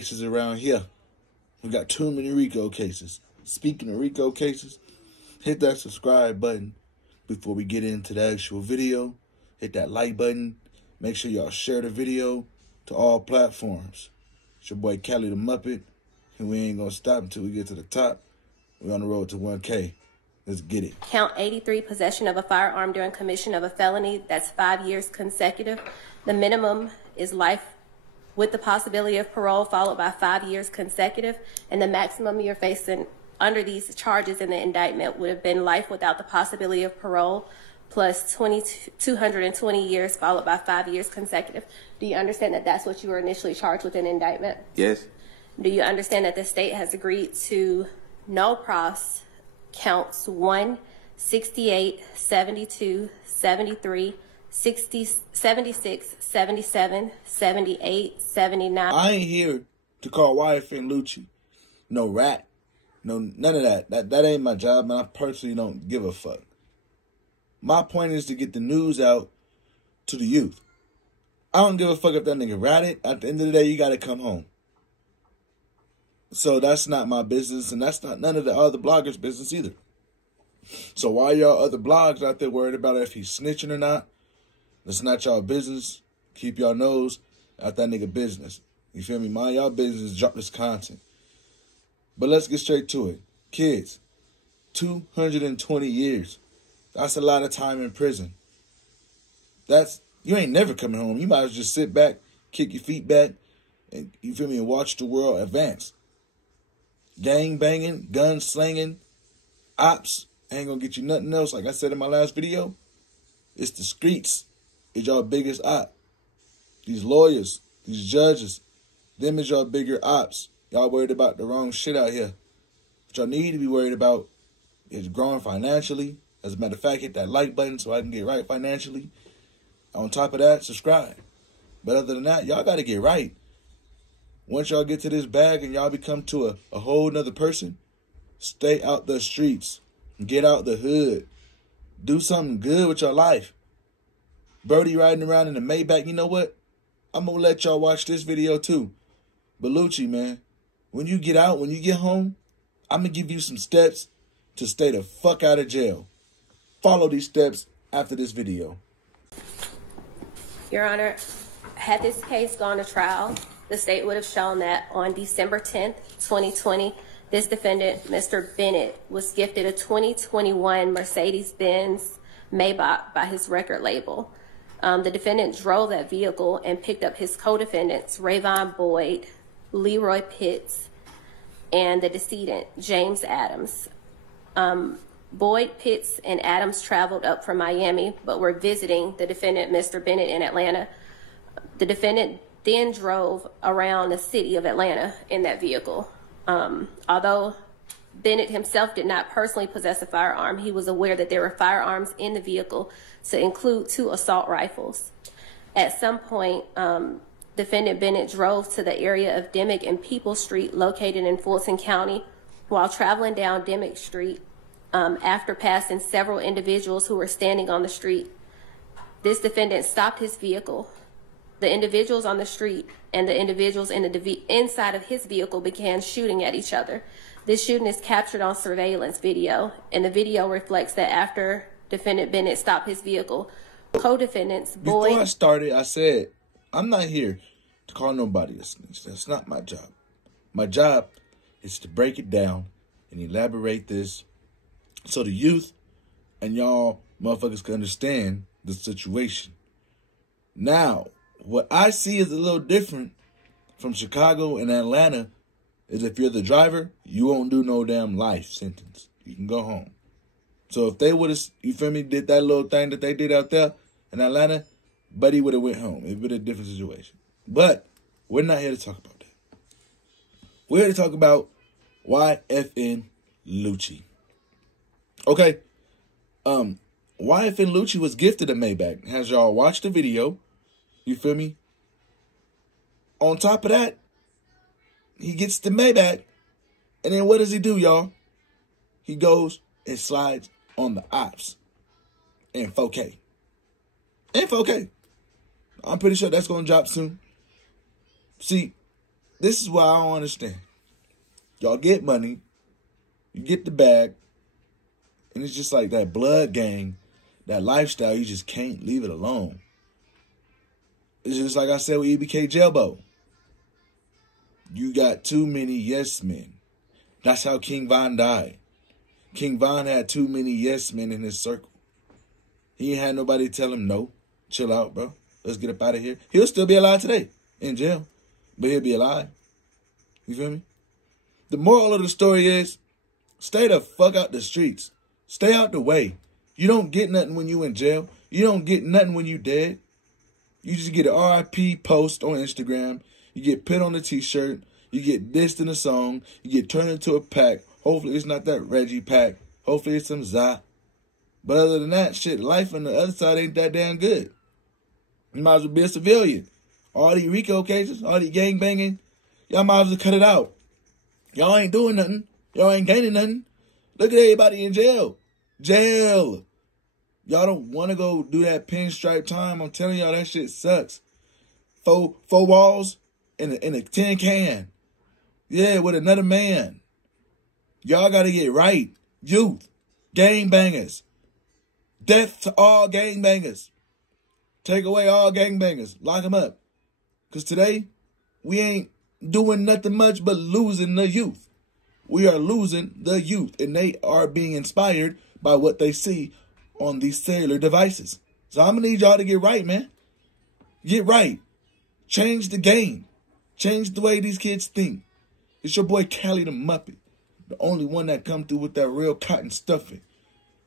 cases around here. We got too many RICO cases. Speaking of RICO cases, hit that subscribe button before we get into the actual video. Hit that like button. Make sure y'all share the video to all platforms. It's your boy Cali the Muppet, and we ain't gonna stop until we get to the top. We're on the road to 1K. Let's get it. Count 83, possession of a firearm during commission of a felony. That's 5 years consecutive. The minimum is life with the possibility of parole, followed by 5 years consecutive. And the maximum you're facing under these charges in the indictment would have been life without the possibility of parole, plus 220 years, followed by 5 years consecutive. Do you understand that that's what you were initially charged with in the indictment? Yes. Do you understand that the state has agreed to no pros counts 1, 68, 72, 73, 60, 76, 77, 78, 79. I ain't here to call YfN Lucci no rat. No, none of that. That ain't my job, and I personally don't give a fuck. My point is to get the news out to the youth. I don't give a fuck if that nigga ratted. At the end of the day, you gotta come home. So that's not my business, and that's not none of the other bloggers' business either. So why y'all other blogs out there worried about if he's snitching or not? That's not y'all business. Keep y'all nose out that nigga business. You feel me? Mind y'all business, drop this content. But let's get straight to it. Kids, 220 years. That's a lot of time in prison. You ain't never coming home. You might as well just sit back, kick your feet back, and you feel me, and watch the world advance. Gang banging, gun slinging, ops ain't gonna get you nothing else. Like I said in my last video, it's the streets is y'all biggest op. These lawyers, these judges, them is y'all bigger ops. Y'all worried about the wrong shit out here. What y'all need to be worried about is growing financially. As a matter of fact, hit that like button so I can get right financially. On top of that, subscribe. But other than that, y'all got to get right. Once y'all get to this bag and y'all become to a whole nother person, stay out the streets. Get out the hood. Do something good with your life. Brody riding around in the Maybach, you know what? I'm going to let y'all watch this video too. But Lucci, man, when you get out, when you get home, I'm going to give you some steps to stay the fuck out of jail. Follow these steps after this video. Your Honor, had this case gone to trial, the state would have shown that on December 10th, 2020, this defendant, Mr. Bennett, was gifted a 2021 Mercedes-Benz Maybach by his record label. The defendant drove that vehicle and picked up his co-defendants, Rayvon Boyd, Leroy Pitts, and the decedent, James Adams. Boyd, Pitts, and Adams traveled up from Miami, but were visiting the defendant, Mr. Bennett, in Atlanta. The defendant then drove around the city of Atlanta in that vehicle. Although Bennett himself did not personally possess a firearm, he was aware that there were firearms in the vehicle, to include 2 assault rifles. At some point, defendant Bennett drove to the area of Dimmick and People Street, located in Fulton County. While traveling down Dimmick Street, after passing several individuals who were standing on the street, this defendant stopped his vehicle. The individuals on the street and the individuals in the inside of his vehicle began shooting at each other. This shooting is captured on surveillance video, and the video reflects that after defendant Bennett stopped his vehicle, co-defendants Boyd... Before I started, I said, I'm not here to call nobody a snitch. That's not my job. My job is to break it down and elaborate this so the youth and y'all motherfuckers can understand the situation. Now, what I see is a little different from Chicago and Atlanta is if you're the driver, you won't do no damn life sentence. You can go home. So if they would have, you feel me, did that little thing that they did out there in Atlanta, Buddy would have went home. It would be a different situation. But we're not here to talk about that. We're here to talk about YfN Lucci. Okay. YfN Lucci was gifted a Maybach. Has y'all watched the video? You feel me? On top of that, he gets the Maybach. And then what does he do, y'all? He goes and slides on the ops in 4K. In 4K. I'm pretty sure that's going to drop soon. See, this is what I don't understand. Y'all get money, you get the bag, and it's just like that blood gang, that lifestyle, you just can't leave it alone. It's just like I said with EBK Jelbo. You got too many yes men. That's how King Von died. King Von had too many yes men in his circle. He ain't had nobody tell him, no, chill out, bro. Let's get up out of here. He'll still be alive today in jail, but he'll be alive. You feel me? The moral of the story is, stay the fuck out the streets. Stay out the way. You don't get nothing when you in jail. You don't get nothing when you dead. You just get an RIP post on Instagram. You get put on the t-shirt. You get dissed in a song. You get turned into a pack. Hopefully it's not that Reggie pack. Hopefully it's some Za. But other than that, shit, life on the other side ain't that damn good. You might as well be a civilian. All these RICO cases, all these gang banging, y'all might as well cut it out. Y'all ain't doing nothing. Y'all ain't gaining nothing. Look at everybody in jail. Jail. Y'all don't want to go do that pinstripe time. I'm telling y'all, that shit sucks. Four walls in a tin can. Yeah, with another man. Y'all got to get right. Youth. Gangbangers. Death to all gangbangers. Take away all gangbangers. Lock them up. Because today, we ain't doing nothing much but losing the youth. We are losing the youth. And they are being inspired by what they see on these cellular devices. So I'm going to need y'all to get right, man. Get right. Change the game. Change the way these kids think. It's your boy Cali the Muppet. The only one that come through with that real cotton stuffing.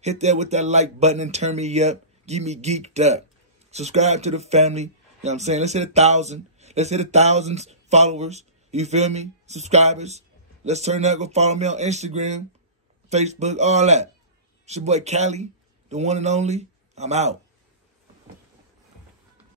Hit that with that like button and turn me up. Get me geeked up. Subscribe to the family. You know what I'm saying? Let's hit 1,000. Let's hit 1,000 followers. You feel me? Subscribers. Let's turn that. Go follow me on Instagram, Facebook, all that. It's your boy Cali, the one and only. I'm out.